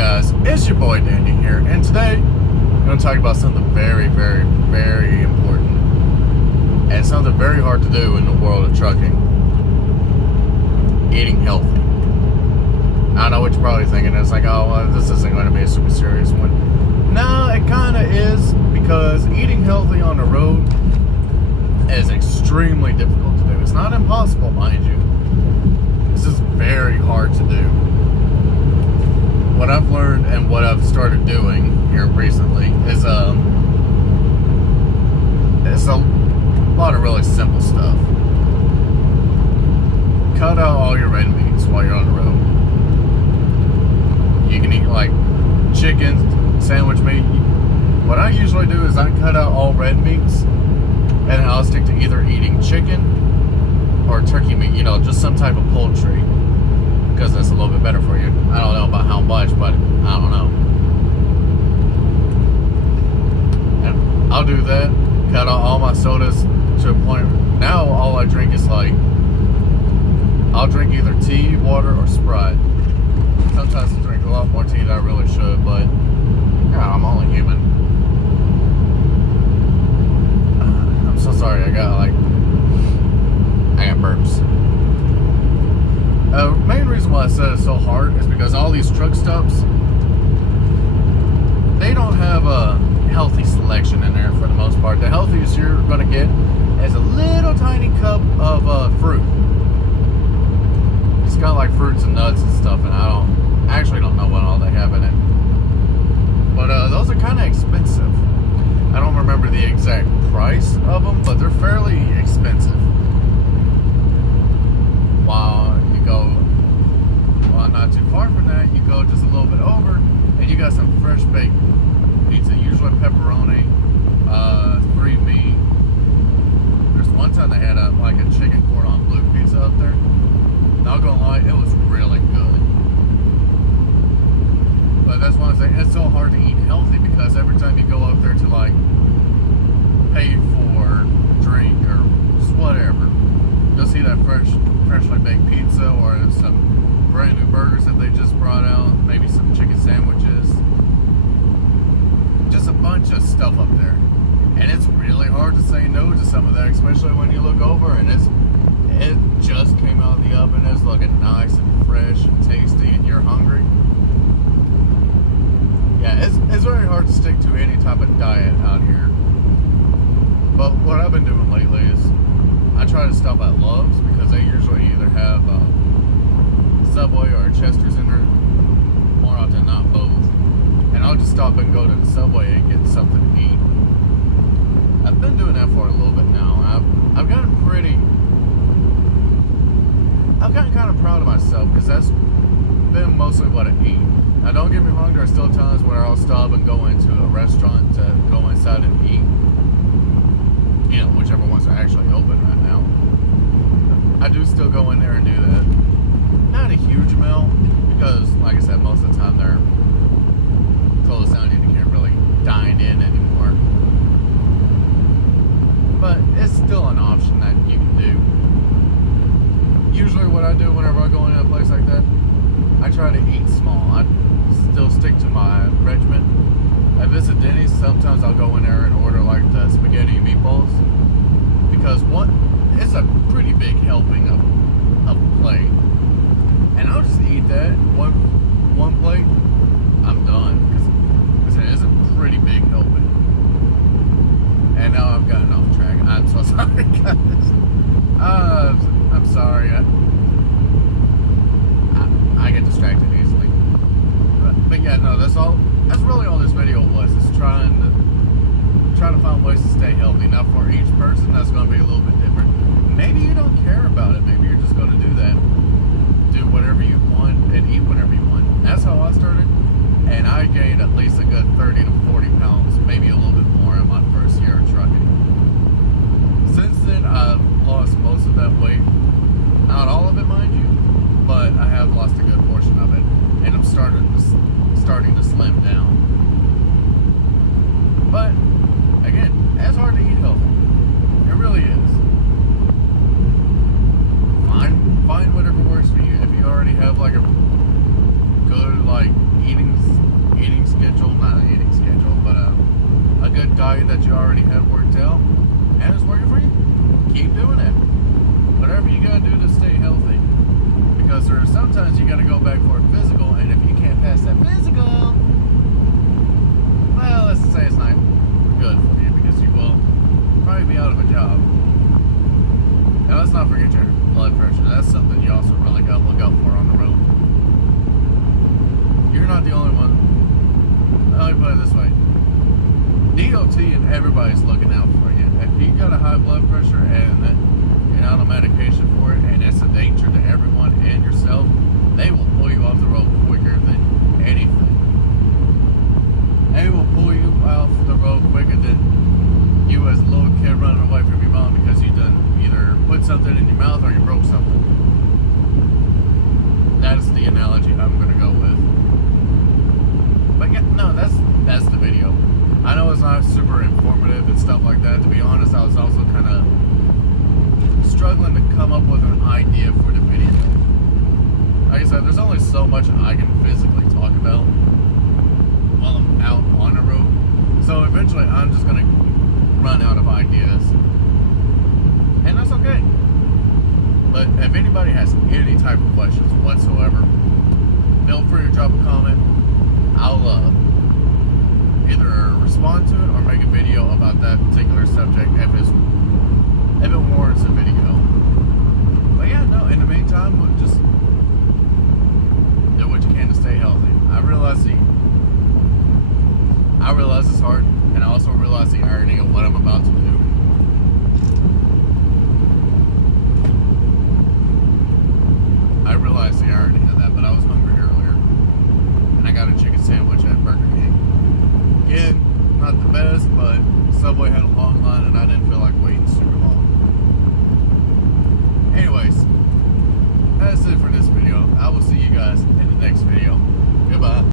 guys, it's your boy Danny here, and today I'm going to talk about something very, very, very important, and something very hard to do in the world of trucking: eating healthy. I know what you're probably thinking. It's like, oh, well, this isn't going to be a super serious one. No, it kind of is, because eating healthy on the road is extremely difficult to do. It's not impossible, mind you. This is very hard to do. What I've learned and what I've started doing here recently is it's a lot of really simple stuff. Cut out all your red meats while you're on the road. You can eat like chicken, sandwich meat. What I usually do is I cut out all red meats, and I'll stick to either eating chicken or turkey meat, just some type of poultry, because that's a little bit better for you. I don't know about how much, but I don't know. And I'll do that, cut out all my sodas to a point. Now all I drink is I'll drink either tea, water, or Sprite. Sometimes I drink a lot more tea than I really should, but yeah, I'm only human. I'm so sorry, I got burps. Main reason why I said it's so hard is because all these truck stops, they don't have a healthy selection in there for the most part. The healthiest you're going to get is a little tiny cup of fruit. It's got like fruits and nuts and stuff, and I actually don't know what all they have in it. But those are kind of expensive. I don't remember the exact price of them, but they're fairly expensive. Not too far from that, you go just a little bit over, and you got some fresh baked pizza, usually pepperoni, 3 meat. There's one time they had a chicken cordon bleu pizza up there. Not gonna lie, it was really good. But that's why I'm saying it's so hard to eat healthy, because every time you go up there to pay for drink or just whatever, you'll see that freshly baked pizza or some brand new burgers that they just brought out, maybe some chicken sandwiches, just a bunch of stuff up there. And it's really hard to say no to some of that, especially when you look over and it just came out of the oven. It's looking nice and fresh and tasty, and you're hungry. Yeah, it's very hard to stick to any type of diet out here. But what I've been doing lately is I try to stop at Love's, because they usually either have Subway or Chester's in there. More often than not, both. And I'll just stop and go to the Subway and get something to eat. I've been doing that for a little bit now. I've gotten kind of proud of myself, because that's been mostly what I eat. Now, don't get me wrong, there are still times where I'll stop and go into a restaurant to go inside and eat. Whichever ones are actually open right now. I do still go in there and do that. Not a huge amount, because, like I said, most of the time they're closed down and you can't really dine in anymore. But it's still an option that you can do. Usually what I do whenever I go into a place like that, I try to eat small. I still stick to my regimen. I visit Denny's, sometimes I'll go in there and order the spaghetti and meatballs, because it's a pretty big helping of plate. And I'll just eat that one plate. I'm done, because it is a pretty big helping. And now I've gotten off track. I'm so sorry, guys. I'm sorry. I get distracted easily. But yeah, no, that's really all this video was. Is trying to find ways to stay healthy. Now, for each person, that's going to be a little bit different. Maybe you don't care about it. Maybe you're just going to do that. Do whatever you want and eat whatever you want. That's how I started, and I gained at least a good 30 to 40 pounds, maybe a little bit more in my first year of trucking. Since then, I've lost most of that weight. Not all of it, mind you, but I have lost a good portion of it, and I'm starting to slim down. But again, it's hard to eat healthy. It really is. Find whatever works for you. If you already have a good eating diet that you already have worked out and it's working for you, keep doing it. Whatever you gotta do to stay healthy. Because there are sometimes you gotta go back for a physical, and if you can't pass that physical, well, let's say it's not good for you because you will probably be out of a job. And let's not forget your blood pressure. That's something you also really gotta look out for on the road. You're not the only one. Let me put it this way. DOT and everybody's looking out for you. If you got a high blood pressure and you're not on medication for it and it's a danger to everyone and yourself, they will pull you off the road quicker than anything. They will pull you off the road quicker than you as a little kid running away from your mom because you done either put something in your mouth or you broke something. That's the analogy I'm going to go with. But yeah, no, that's the video. I know it's not super informative and stuff like that. To be honest, I was also kind of struggling to come up with an idea for the video. Like I said, there's only so much I can physically talk about while I'm out on the road. So eventually I'm just going to run out of ideas. And that's okay. But if anybody has any type of questions whatsoever, feel free to drop a comment. I'll either respond to it or make a video about that particular subject if it warrants a video. But yeah, no, in the meantime, we'll just do what you can to stay healthy. I realize it's hard, and I also realize the irony of what I'm about to do. I realize the irony of that, but I was hungry earlier, and I got a chicken sandwich at Burger King. Again, not the best, but Subway had a long line and I didn't feel like waiting super long. Anyways, that's it for this video. I will see you guys in the next video. Goodbye.